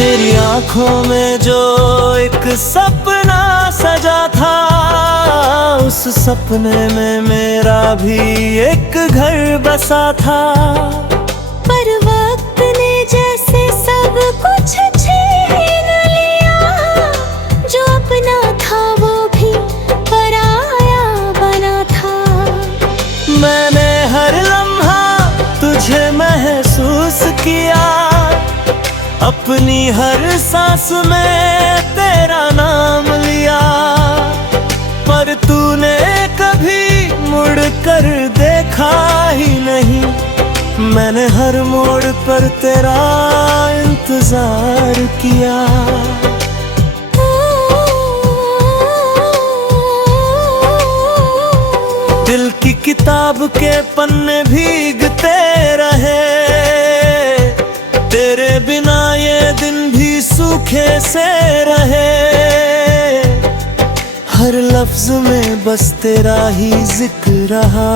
तेरी आंखों में जो एक सपना सजा था, उस सपने में मेरा भी एक घर बसा था। पर वक्त ने जैसे सब कुछ छीन लिया, जो अपना था वो भी पराया बना था। मैंने हर लम्हा तुझे महसूस किया, अपनी हर सांस में तेरा नाम लिया। पर तूने कभी मुड़ कर देखा ही नहीं, मैंने हर मोड़ पर तेरा इंतजार किया। दिल की किताब के पन्ने भीगते रहे, तेरे बिना ये दिन भी सूखे से रहे। हर लफ्ज में बस तेरा ही जिक्र रहा,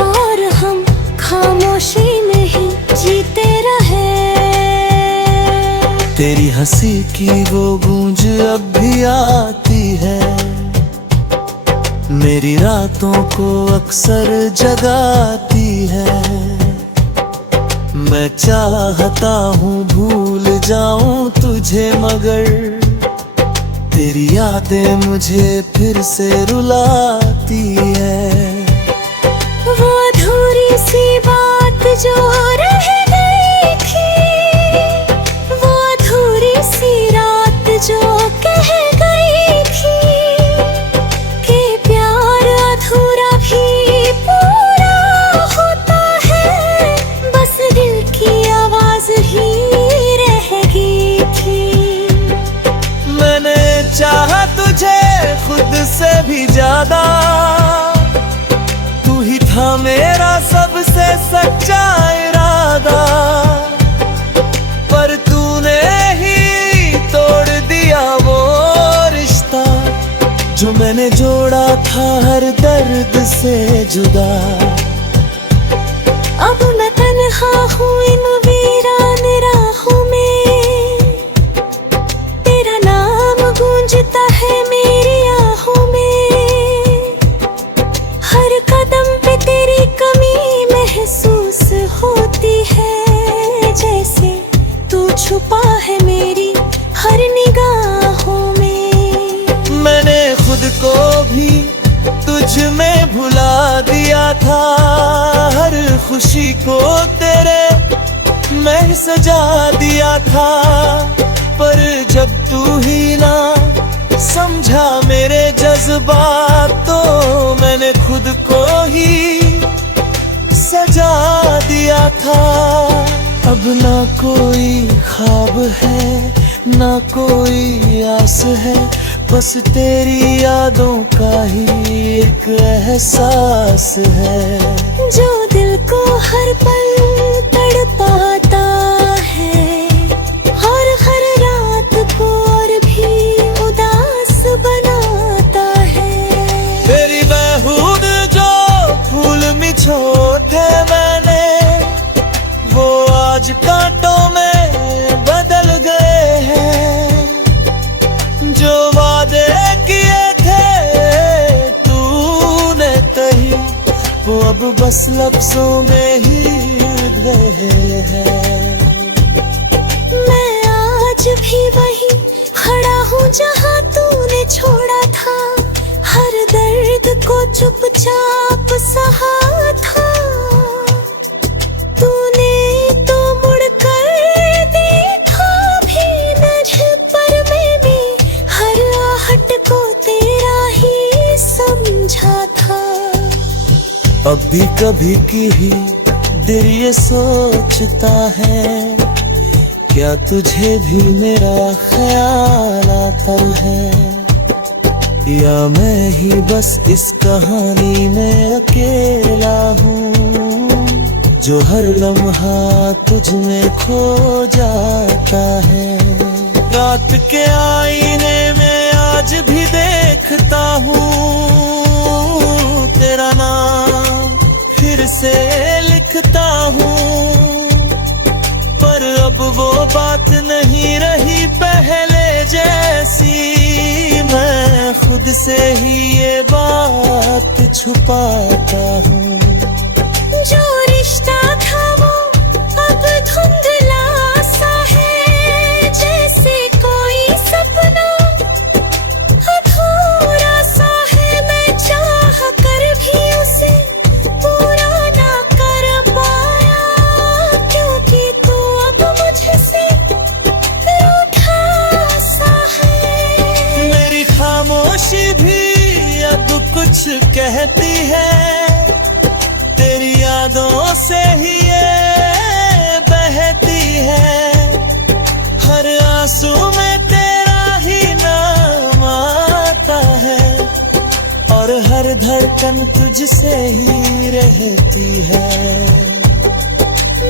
और हम खामोशी में ही जीते रहे। तेरी हंसी की वो गूंज अब भी आती है, मेरी रातों को अक्सर जगाती है। मैं चाहता हूँ भूल जाऊं तुझे, मगर तेरी यादें मुझे फिर से रुलाती है। वो अधूरी सी बात जो रह गई थी, वो अधूरी सी रात जो कह गई थी, कि प्यार अधूरा भी पूरा होता है, बस दिल की आवाज ही रह गई थी। मैंने चाहा तुझे खुद से भी ज्यादा, तू ही था मेरा सबसे सच्चा इरादा। पर तूने ही तोड़ दिया वो रिश्ता, जो मैंने जोड़ा था हर दर्द से जुदा। अब मैं तन्हा हूँ इन वीरान राहों में, तेरा नाम गूंजता है मेरी आहों में। हर कदम पे तेरी कमी महसूस होती है, जैसे तू छुपा है मेरी हर निगाहों में। मैंने खुद को भी तुझ में भुला दिया था, हर खुशी को तेरे मैं सजा दिया था। पर जब तू ही ना समझा मेरे जज्बात, तो मैंने खुद को ही सजा दिया था। अब ना कोई ख्वाब है, ना कोई आस है, बस तेरी यादों का ही एक एहसास है, जो दिल को हर पल तड़पाता है, और हर रात को और भी उदास बनाता है। तेरी बहूद जो फूल मिछोटे मैंने, वो आज कांटों में बदल गए हैं। जो वादे किए थे तूने कही, वो अब बस लफ्जों में ही रहे हैं। मैं आज भी वही खड़ा हूँ जहाँ तूने छोड़ा था, हर दर्द को चुपचाप सहा था। तूने तो मुड़कर देखा भी नहीं, पर मैंने हर आहट को तेरा ही समझा था। अब भी कभी की ही दिल ये सोचता है, क्या तुझे भी मेरा ख्याल आता है, या मैं ही बस इस कहानी में अकेला हूँ, जो हर लम्हा तुझ में खो जाता है। रात के आईने में आज भी देखता हूँ तेरा नाम, फिर से लिखता हूँ, पर अब वो बात खुद से ही ये बात छुपाता हूँ। जो रिश्ता था वो अब धुंधला सा है, जैसे कोई सपना अधूरा सा है। मैं चाह कर भी उसे पूरा ना कर पाया, क्योंकि तू अब मुझसे रूठा सा है। मेरी खामोशी भी अब कुछ कहती है, तेरी यादों से ही ये बहती है। हर आंसू में तेरा ही नाम आता है, और हर धड़कन तुझसे ही रहती है।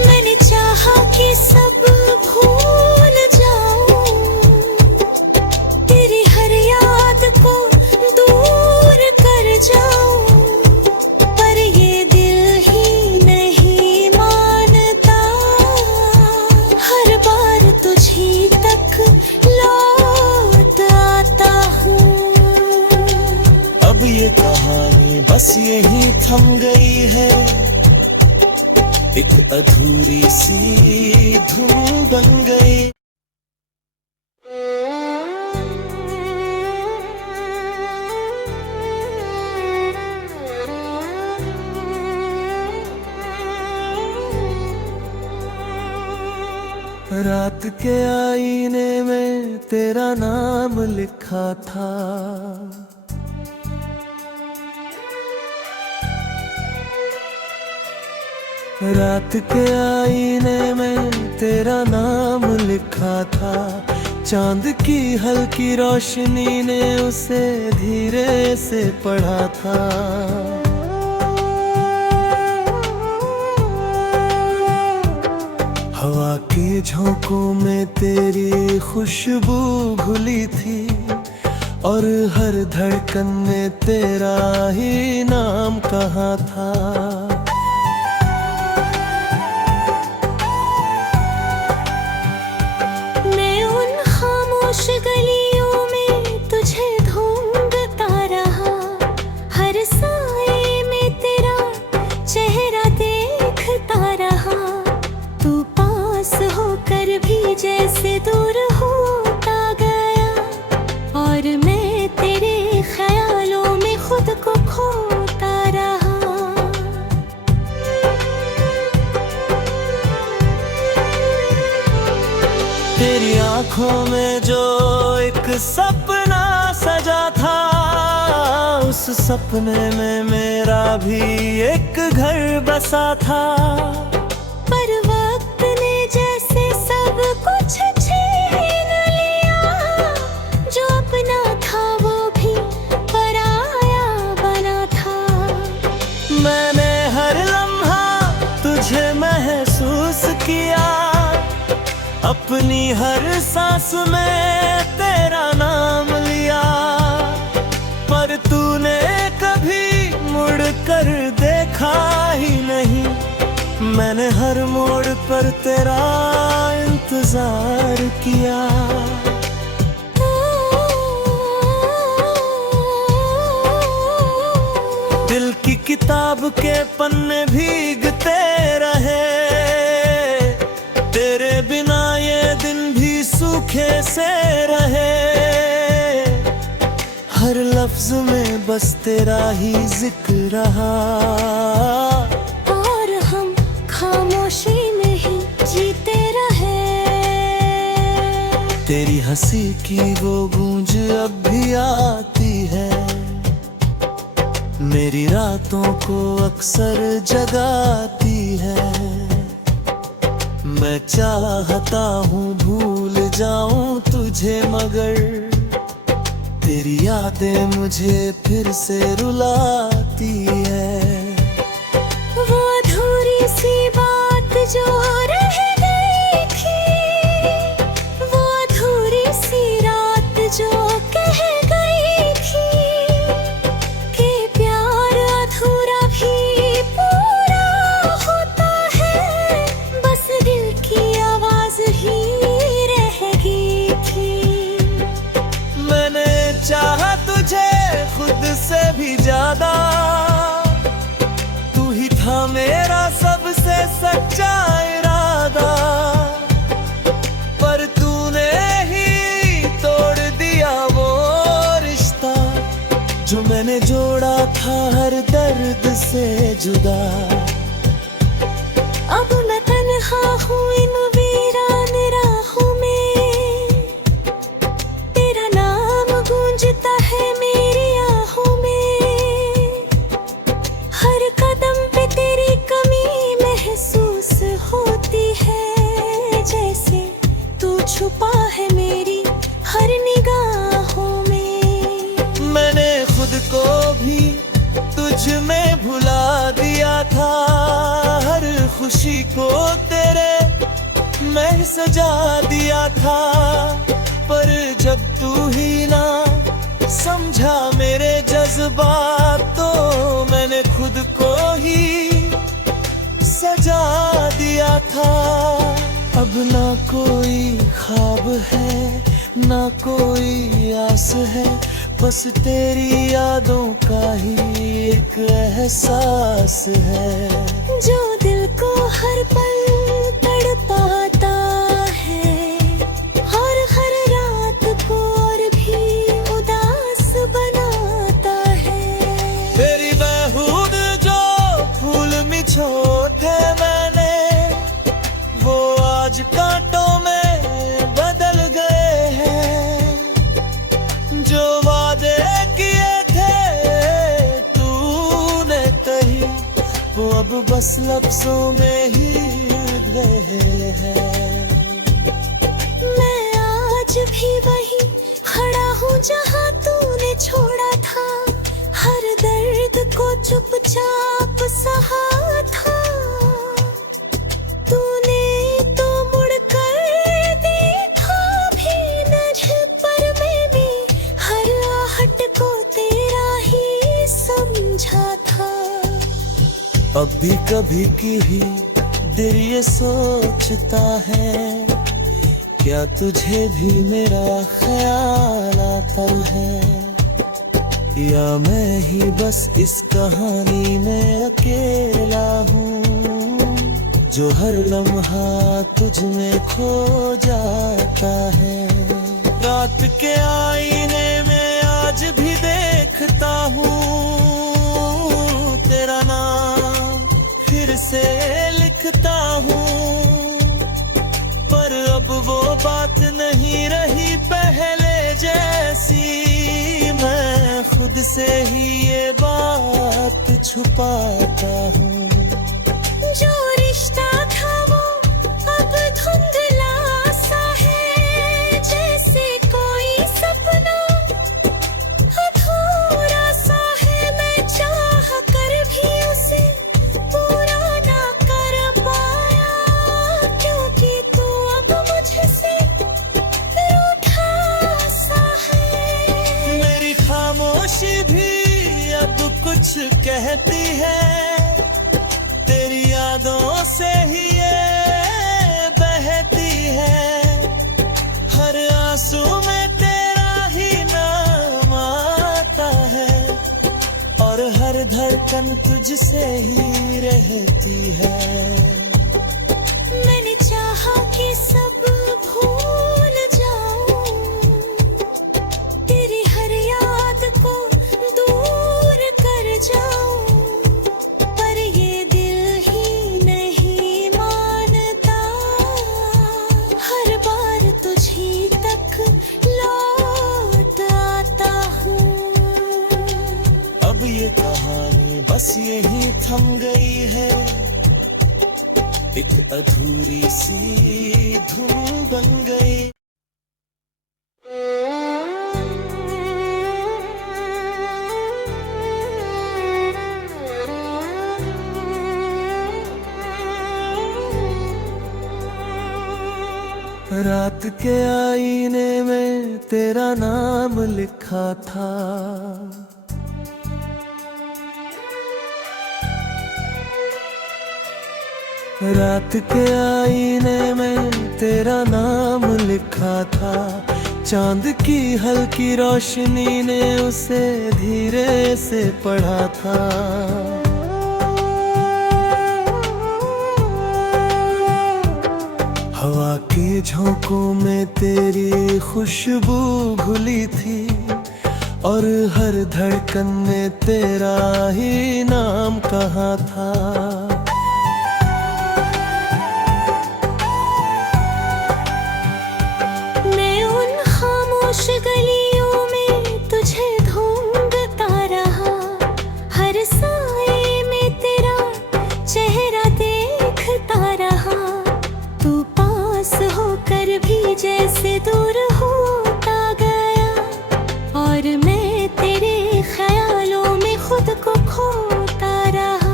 मैंने चाहा कि सब भूल जाऊं, तेरी हर याद को दूर कर जाऊं, पर ये दिल ही नहीं मानता। हर बार तुझी तक लौट आता हूँ। अब ये कहानी बस यही थम गई है, एक अधूरी सी धुन बन गई। रात के आईने में तेरा नाम लिखा था, रात के आईने में तेरा नाम लिखा था। चांद की हल्की रोशनी ने उसे धीरे से पढ़ा था। हवा के झोंकों में तेरी खुशबू घुली थी, और हर धड़कन में तेरा ही नाम कहा था। मैं उन खामोश गलियों में तुझे ढूंढता रहा, हर साए में तेरा चेहरा देखता रहा। तू पास होकर भी जैसे दूर होता गया, और मैं तेरे ख्यालों में खुद को खोता रहा। तेरी आंखों में जो एक सपना सजा था, उस सपने में मेरा भी एक घर बसा था। पर वक्त ने जैसे सब कुछ छीन लिया, जो अपना था वो भी पराया बना था। मैंने हर लम्हा तुझे महसूस किया, अपनी हर सांस में तेरा नाम लिया। पर तूने कभी मुड़ कर देखा ही नहीं, मैंने हर मोड़ पर तेरा इंतजार किया। दिल की किताब के पन्ने भीगते रहे, तेरे बिना ये दिन भी सूखे से रहे। हर लफ्ज में बस तेरा ही जिक्र रहा, और हम खामोशी में ही जीते रहे। तेरी हंसी की वो गूंज अब भी आती है, मेरी रातों को अक्सर जगाती है। मैं चाहता हूँ भूल जाऊं तुझे, मगर तेरी यादें मुझे फिर से रुलाती है। वो अधूरी सी बात जो रह गई थी, वो अधूरी सी रात जो कह गई थी, कि प्यार अधूरा भी पूरा होता है, बस दिल की आवाज ही रह गई थी। मैंने चाहा तुझे वादा, तू ही था मेरा सबसे सच्चा इरादा, पर तूने ही तोड़ दिया वो रिश्ता जो मैंने जोड़ा था हर दर्द से जुदा। अब मैं तन्हा हूँ इन वीरान राहों में, तेरा नाम गूंजता है मेरी आहों में, हर कदम पे तेरी कमी महसूस होती है, जैसे तू छुपा है मेरी हर निगाहों में। मैंने खुद को भी तुझ में भुला दिया था, हर खुशी को तेरे मैं सजा दिया था, पर जब तू ही ना समझा मेरे जज्बात, तो मैंने खुद को ही सजा दिया था। अब ना कोई ख्वाब है ना कोई आस है, बस तेरी यादों का ही एक एहसास है, जो दिल को हर पल तड़पाता है, और हर रात को और भी उदास बनाता है। तेरी बहूद जो फूल मिछोते मैंने, वो आज कांटों में बदल गए हैं, जो वादे किए थे तूने कही, वो अब बस लफ्जों में ही रहे हैं। मैं आज भी वही खड़ा हूँ जहाँ तूने छोड़ा था, हर दर्द को चुपचाप सहा था, तूने तो मुड़कर देखा भी नहीं, पर मैंने हर आहट को तेरा ही समझा था। अब भी कभी की दिल ये सोचता है, क्या तुझे भी मेरा ख्याल आता है, या मैं ही बस इस कहानी में अकेला हूँ, जो हर लम्हा तुझ में खो जाता है। रात के आईने में आज भी देखता हूँ तेरा नाम, फिर से लिखता हूँ, पर अब वो बात नहीं रही पहले जैसी, मैं खुद से ही ये बात छुपाता हूँ। जो रिश्ता था वो अब धुंधला सा है, जैसे कोई सपना अधूरा सा है, मैं चाह कर भी उसे पूरा ना कर पाया, क्योंकि तू अब मुझसे रूठा सा है। मेरी खामोशी भी अब कुछ कहती है, तेरी यादों से ही ये बहती है, हर आंसू में तेरा ही नाम आता है, और हर धड़कन तुझसे ही रहती है। मैंने चाहा कि सब भूल जाऊं, तेरी हर याद को दूर कर जाऊं, पर ये दिल ही नहीं मानता, हर बार तुझी तक लौट आता हूँ। अब ये कहानी बस यही थम गई है, एक अधूरी सी धुन बन गई। रात के आईने में तेरा नाम लिखा था, रात के आईने में तेरा नाम लिखा था, चांद की हल्की रोशनी ने उसे धीरे से पढ़ा था। हवा के झोंकों में तेरी खुशबू घुली थी और हर धड़कन में तेरा ही नाम कहा था। मैं उन खामोश गलियों में तुझे ढूंढता रहा, हर साए में तेरा चेहरा देखता रहा। तू पास होकर भी जैसे दूर होता गया और मैं तेरे ख्यालों में खुद को खोता रहा।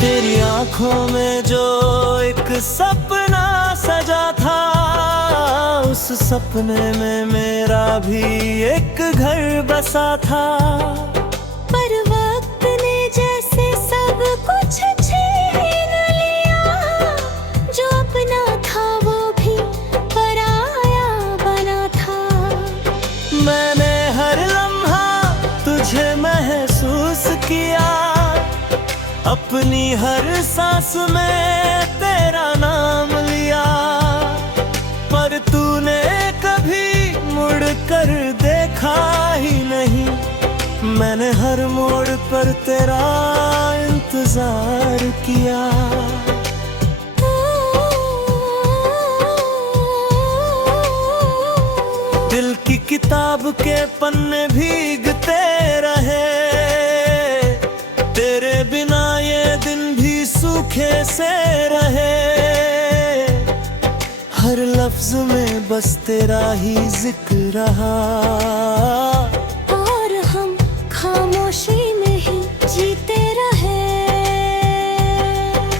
तेरी आंखों में जो एक सपना सजा था, उस सपने में मेरा भी एक घर बसा था। पर वक्त ने जैसे सब कुछ छीन लिया, जो अपना था वो भी पराया बना था। मैंने हर लम्हा तुझे महसूस किया, अपनी हर सांस में तेरा नाम लिया। पर तूने कभी मुड़ कर देखा ही नहीं, मैंने हर मोड़ पर तेरा इंतजार किया। दिल की किताब के पन्ने भीगते रहे, तेरे बिना ये दिन भी सूखे से रहे। हर लफ्ज में बस तेरा ही जिक्र रहा और हम खामोशी में ही जीते रहे।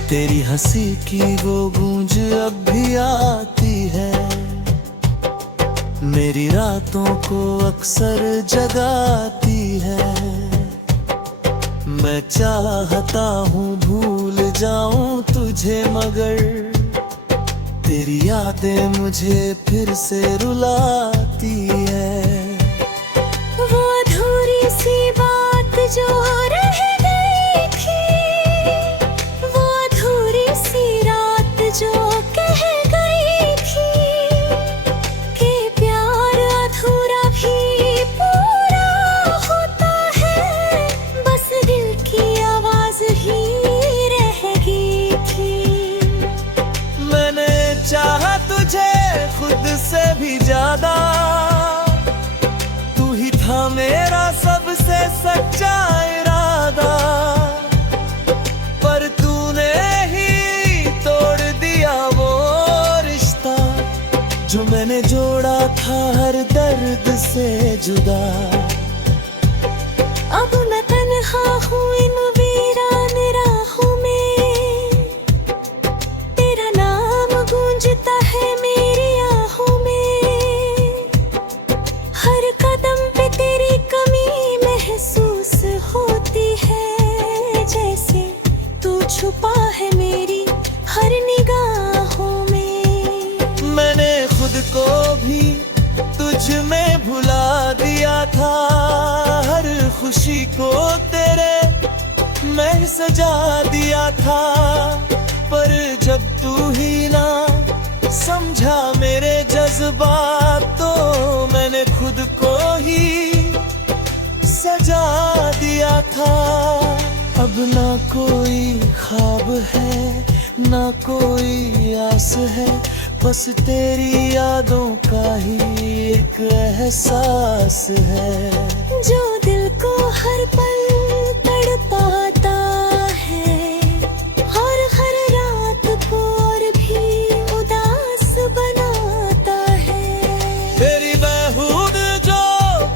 तेरी हंसी की वो गूंज अब भी आती है, मेरी रातों को अक्सर जगाती है। मैं चाहता हूँ भूल जाऊं तुझे, मगर तेरी यादें मुझे फिर से रुलाती है। वो अधूरी सी बात जो रह गई थी, वो अधूरी सी रात जो कह गई थी कि प्यार अधूरा भी पूरा होता है, बस दिल की आवाज ही रह गई थी। मैंने चाहा तुझे खुद से भी ज्यादा, तू ही था मेरा सबसे सच्चा इरादा। पर तूने ही तोड़ दिया वो रिश्ता जो मैंने जोड़ा था हर दर्द से जुदा। अब मैं तन्हा हूँ इन वीरान राहों में, तेरा नाम गूंजता है मेरी आहों में। हर कदम पे तेरी कमी महसूस होती है, जैसे तू छुपा है मेरी हर निगाहों में। मैंने खुद को भी तुझ में भुला दिया था, हर खुशी को तेरे मैं सजा दिया था। पर जब तू ही ना समझा मेरे जज्बात, तो मैंने खुद को ही सजा दिया था। अब ना कोई ख्वाब है ना कोई आस है, बस तेरी यादों का ही एक एहसास है जो दिल को हर पल तड़पाता है और हर रात को और भी उदास बनाता है। तेरी बहूद जो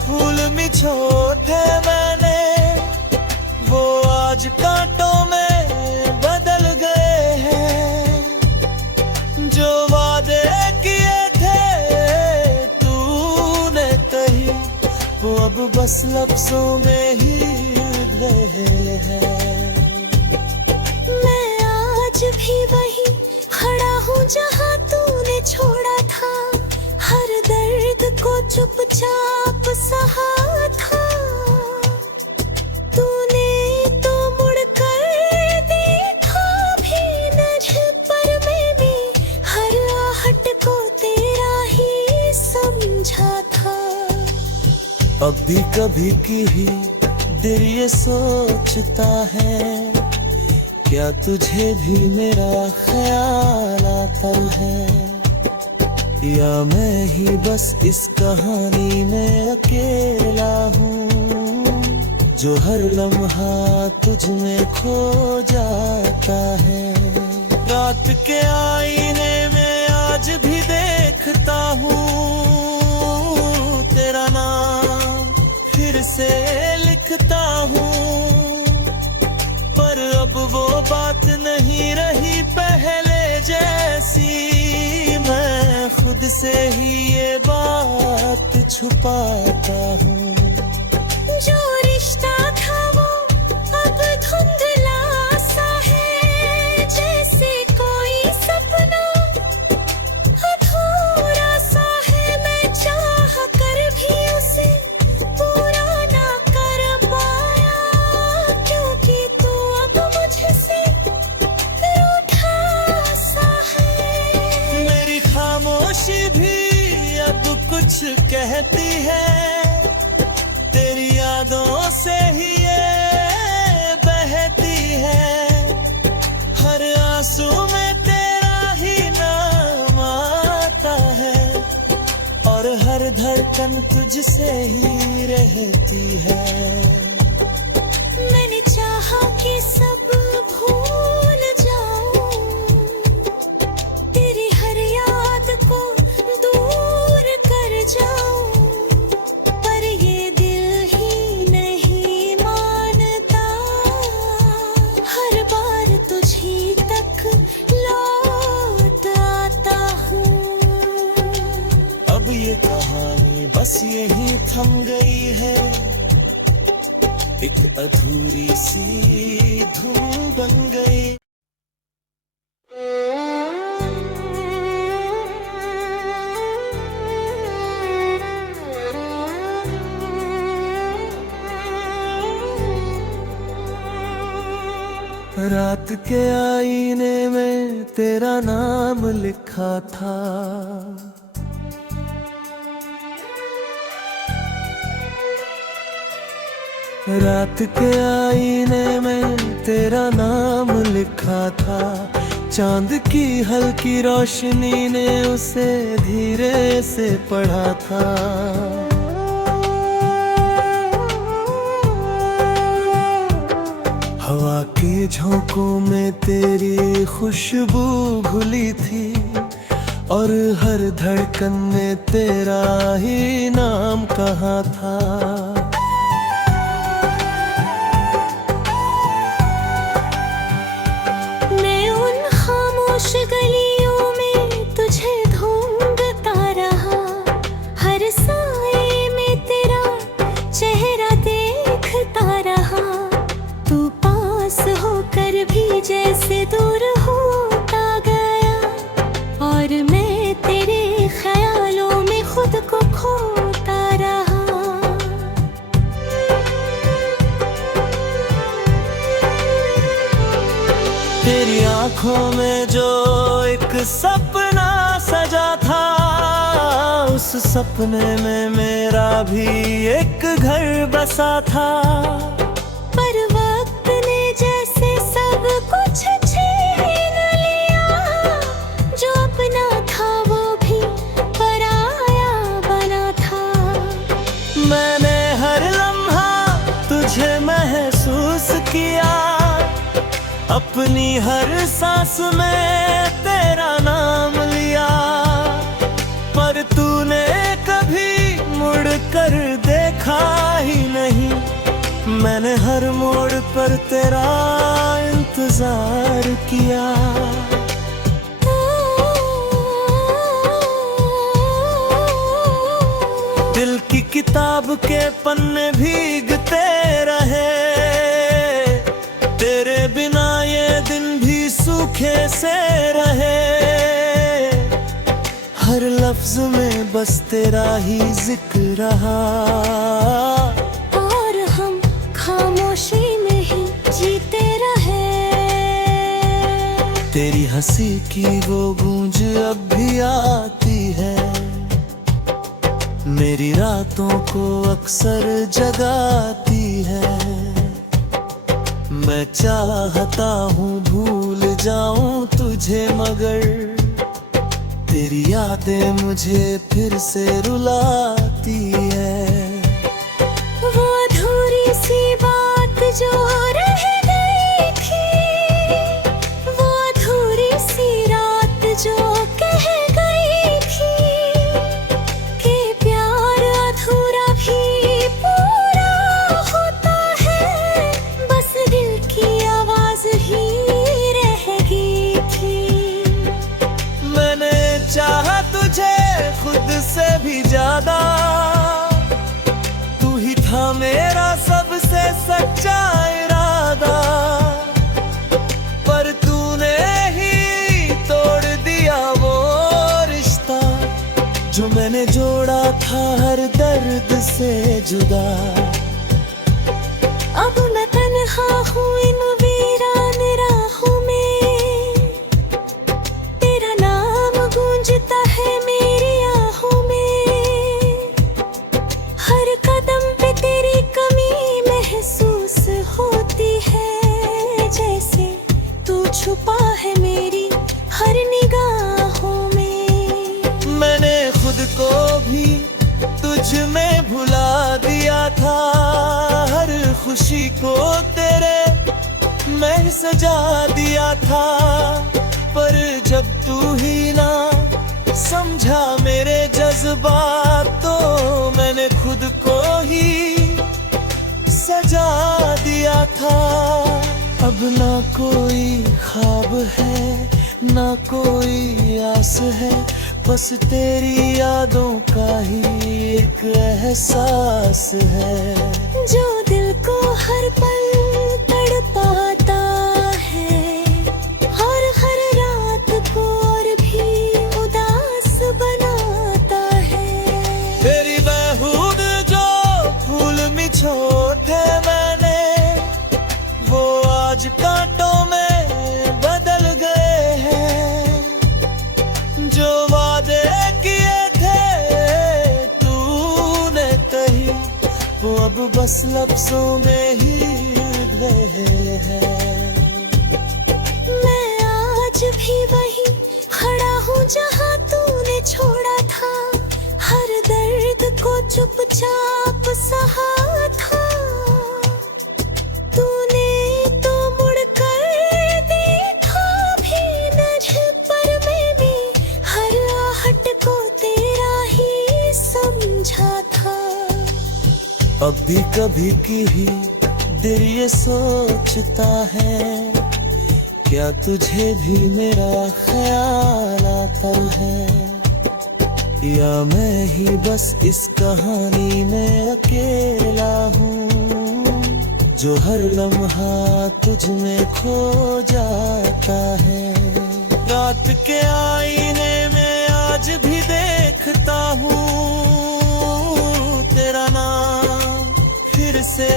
फूल मिछोते मैंने, वो आज कांटों में बदल गए हैं। जो वादे किए थे तूने कही, वो अब बस लफ्जों में ही रहे हैं। मैं आज भी चाप सहा था, तूने तो मुड़कर देखा भी नझ पर मैंने हर आहट को तेरा ही समझा था। अब भी कभी की दिल ये सोचता है, क्या तुझे भी मेरा ख्याल आता है, या मैं ही बस इस कहानी में अकेला हूँ, जो हर लम्हा तुझ में खो जाता है। रात के आईने में आज भी देखता हूँ तेरा नाम, फिर से लिखता हूँ, पर अब वो बात नहीं रही पहले जैसी, मैं खुद से ही ये बात छुपाता हूँ। जो रिश्ता था वो अब धुंधला सा है, जैसे कोई सपना अधूरा सा है, मैं चाह कर भी उसे पूरा ना कर पाया, क्योंकि तू अब मुझसे रूठा सा है। मेरी खामोशी भी अब कुछ कहती है, तेरी यादों से ही ये बहती है, हर आंसू में तेरा ही नाम आता है, और हर धड़कन तुझसे ही रहती है। मैंने चाहा कि सब भूल जाऊं, तेरी हर याद को दूर कर जाऊं, पर ये दिल ही नहीं मानता, हर बार तुझी तक लौट आता हूँ। अब ये कहानी बस यही थम गई है, एक अधूरी सी धुन बन गई। रात के आईने में तेरा नाम लिखा था, रात के आईने में तेरा नाम लिखा था, चांद की हल्की रोशनी ने उसे धीरे से पढ़ा था। हवा के झोंकों में तेरी खुशबू घुली थी, और हर धड़कन में तेरा ही नाम कहा था। मैं उन खामोश गलियों में तुझे ढूंढता रहा, हर साए में तेरा चेहरा देखता रहा, तू पास होकर भी जैसे दूर होता गया, और मैं तेरे ख्यालों में खुद को खोता रहा। तेरी आंखों में जो एक सपना सजा था, उस सपने में मेरा भी एक घर बसा था, पर वक्त ने जैसे सब कुछ छीन लिया, जो अपना था वो भी पराया बना था। मैंने हर लम्हा तुझे महसूस किया, अपनी हर सांस में तेरा नाम लिया, पर तूने कभी मुड़ कर देखा ही नहीं, मैंने हर मोड़ पर तेरा इंतजार किया। दिल की किताब के पन्ने भीगते रहे, तेरे बिना ये दिन भी सूखे से रहे, हर लफ्ज में बस तेरा ही जिक्र रहा, और हम खामोशी में ही जीते रहे। तेरी हंसी की वो गूंज अब भी आती है, मेरी रातों को अक्सर जगाती है। मैं चाहता हूँ भूल जाऊं तुझे, मगर तेरी यादें मुझे फिर से रुलाती है। वो अधूरी सी बात जो रह गई थी, वो अधूरी सी रात जो कह गई थी, कि प्यार अधूरा भी पूरा होता है, बस दिल की आवाज ही रह गई थी। मैंने चाहा तुझे खुद से भी ज्यादा, तू ही था मेरा सबसे सच्चा इरादा, पर तूने ही तोड़ दिया वो रिश्ता जो मैंने जोड़ा था हर दर्द से जुदा। अब मैं तन्हा हूँ इन वीरान राहों में, तेरा नाम गूंजता है मेरी आहों में, हर कदम पे तेरी कमी महसूस होती है, जैसे तू छुपा है मेरी हर निगाहों में। मैंने खुद को भी तुझ में भुला दिया था, हर खुशी को तेरे मैं सजा दिया था, पर जब तू ही ना समझा मेरे जज्बात, तो मैंने खुद को ही सजा दिया था। अब ना कोई ख्वाब है ना कोई आस है, बस तेरी यादों का ही एक एहसास है, जो दिल को हर पल तड़पाता है, और हर रात को और भी उदास बनाता है। तेरी बहूद जो फूल मिछोटे मैंने, वो आज कांटों में बदल गए हैं, जो वादे किए थे तूने कही, वो अब बस लफ्जों में ही रहे हैं। मैं आज भी वही खड़ा हूँ जहाँ तूने छोड़ा था, हर दर्द को चुपचाप सहा था, तूने तो मुड़कर देखा भी नहीं, पर मैंने हर आहट को तेरा ही समझा था। अब भी कभी की दिल ये सोचता है, क्या तुझे भी मेरा ख्याल आता है, या मैं ही बस इस कहानी में अकेला हूँ, जो हर लम्हा तुझ में खो जाता है। रात के आईने में आज भी देखता हूँ तेरा नाम, फिर से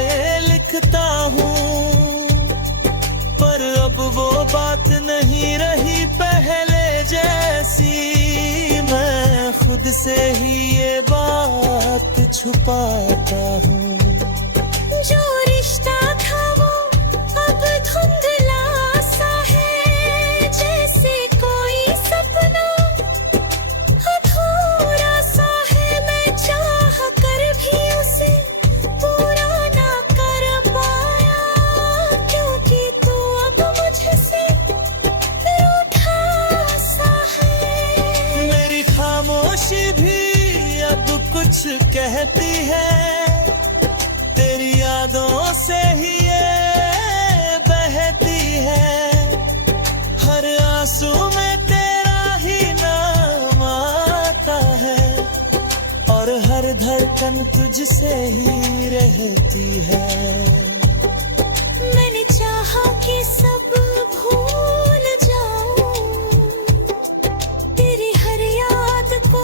लिखता हूँ, पर अब वो बात नहीं रही पहले जैसी, मैं खुद से ही ये बात छुपाता हूँ। जो रिश्ता था वो अब धुंधला सा है, जैसे कोई सपना अधूरा सा है, मैं चाह कर भी उसे पूरा ना कर पाया, क्योंकि तू अब मुझसे रूठा सा है। मेरी खामोशी भी अब कुछ कहती है, तेरी यादों से ही ये बहती है, हर आंसू में तेरा ही नाम आता है, और हर धड़कन तुझसे ही रहती है। मैंने चाहा कि सब भूल जाऊं, तेरी हर याद को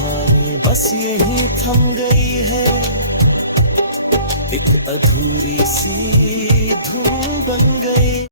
कहानी बस यही थम गई है, एक अधूरी सी धुन बन गई।